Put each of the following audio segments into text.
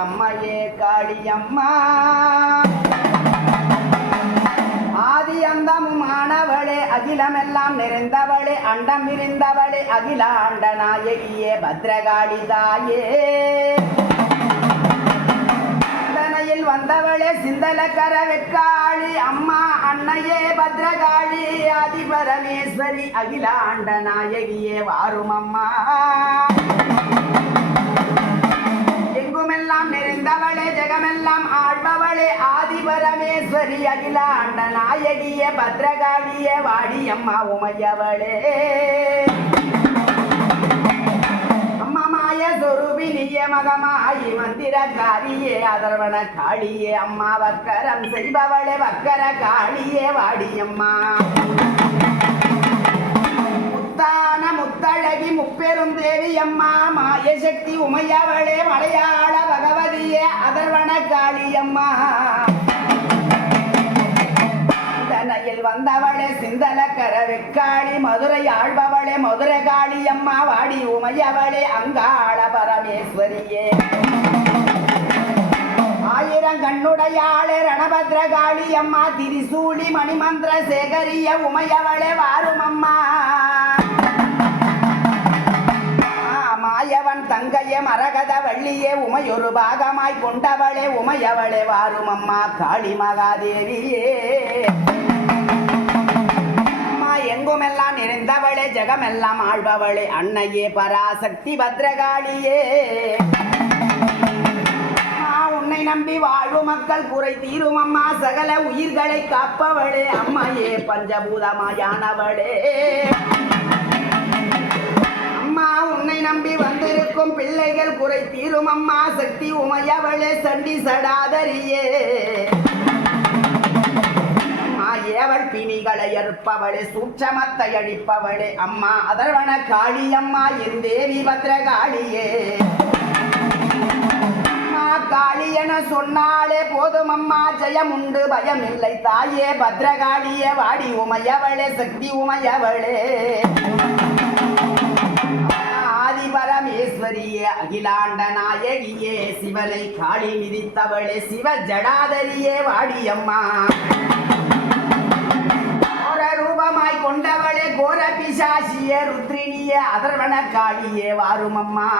அம்மையே காளியம்மா ஆதி அந்தமுமானவளே அகிலமெல்லாம் நிறைந்தவளே அண்டம் விரிந்தவளே அகிலாண்ட நாயகியே பத்ரகாளி தாயே சிந்தனையில் வந்தவளே சிந்தலக்கர வெக்காளி அம்மா அன்னையே பத்ரகாளி ஆதி பரமேஸ்வரி அகிலாண்ட நாயகியே வாரும் அம்மா எங்குமெல்லாம் நிறைந்தவளே ஜெகமெல்லாம் ஆழ்பவளே ஆதி பரமேஸ்வரி அகிலாண்ட நாயகியே பத்ரகாளியே வாடியம்மா உமையவளே அம்மா மாய சொரூபினியே மகமாயி மந்திரக்காரியே அதர்வன காளியே அம்மா வக்கரம் செய்பவளே வக்கர காளியே வாடியம்மா முத்தான முத்தழகி முப்பெரும் தேவி அம்மா மாயசக்தி உமையவளே மலையாள பகவதியே அதர்வன காளியம்மா சிந்தனையில் வந்தவளே சிந்தலக்கர வெக்காளி மதுரை ஆழ்பவளே மதுரை காளியம்மா வாடி உமையவளே அங்காள பரமேஸ்வரியே ஆயிரம் கண்ணுடையாளே ரணபத்ர காளியம்மா திரிசூலி மணிமந்திர சேகரிய உமையவளே வாரும் அம்மா மாயவன் தங்கையே மரகத வள்ளியே உமையொரு பாகமாய் கொண்டவளே உமையவளே வாரும் அம்மா காளி மகாதேவியே அம்மா எங்குமெல்லாம் நிறைந்தவளே ஜெகமெல்லாம் ஆழ்பவளே அன்னையே பராசக்தி பத்ரகாளியே உன்னை நம்பி வாழ்வு மக்கள் குறை தீரும் அம்மா சகல உயிர்களை காப்பவளே அம்மையே பஞ்சபூதமாயானவளே அம்மா உன்னை நம்பி வந்திருக்கும் பிள்ளைகள் குறை தீரும் அம்மா சக்தி உமையவளே சண்டி சடாதரியே அம்மா ஏவள் பிணிகளை அறுப்பவளே சூட்சமத்தை அழிப்பவளே அம்மா அதர்வன காளியம்மா என் தேவி பத்ரகாளியே காளி என சொன்னாலே போதும் அம்மா ஜெயம் உண்டு பயம் இல்லை தாயே பத்ரகாளியே வாடி உமையவளே சக்தி உமையவளே ஆதி பரமேஸ்வரியே அகிலாண்ட நாயகியே சிவனை காளி மிதித்தவளே சிவ ஜடாதரியே வாடியம்மா கோர ரூபமாய் கொண்டவளே கோர பிசாசியே ருத்ரிணியே அதர்வன காளியே வாரும் அம்மா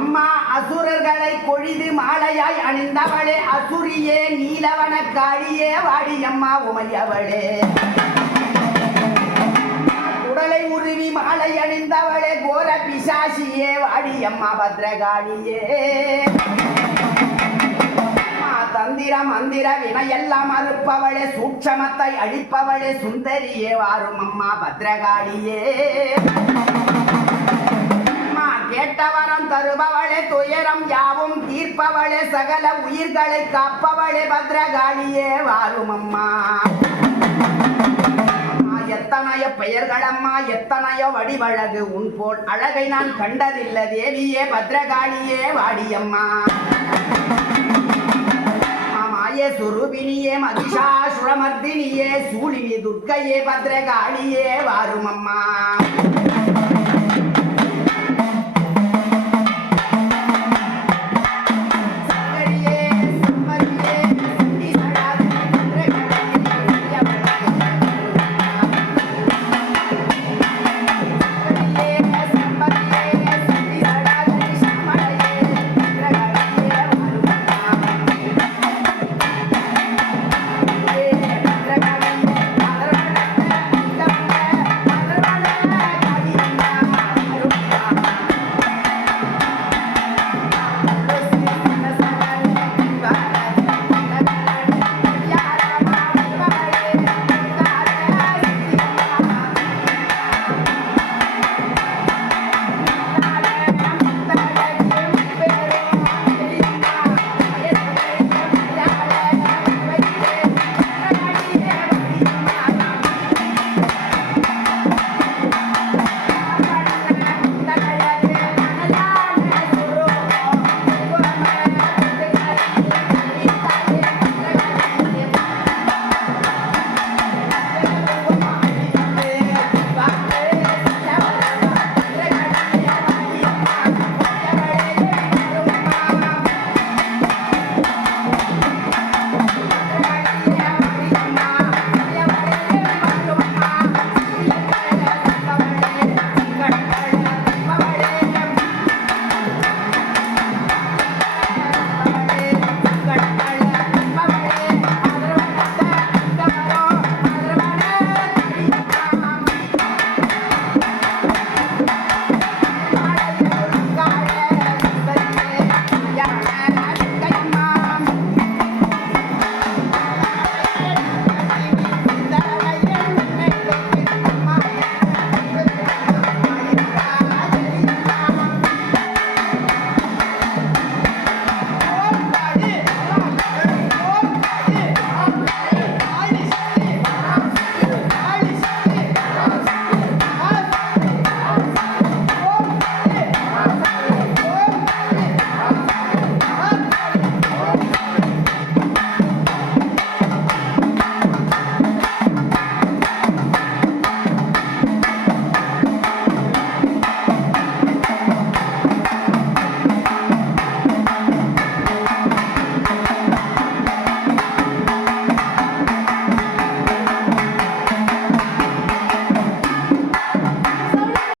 அம்மா அசுரர்களை கொழிது மாலையாய் அணிந்தவளே அசுரியே நீலவன காளியே வாடியம்மா உமையவளே உடலை உருவி மாலை அணிந்தவளே கோர பிசாசியே வாடியம்மா பத்ரகாளியே தந்திர மந்திர வினையெல்லாம் அறுப்பவளே சூட்சமத்தை அழிப்பவளே சுந்தரியே வாரும் அம்மா பத்ரகாளியே கேட்டவரம் தருபவளே துயரம் யாவும் தீர்ப்பவளே சகல உயிர்களை காப்பவளே பத்ரகாளியே வாரும் அம்மா எத்தனையோ பெயர்கள் அம்மா எத்தனையோ வடிவழகு உன் போல் அழகை நான் கண்டதில்லை தேவியே பத்ரகாளியே வாடியம்மா மாய சுரூபினியே மதிஷாசுரமர்தினியே சூழினி துர்க்கையே பத்ரகாளியே வாரும் அம்மா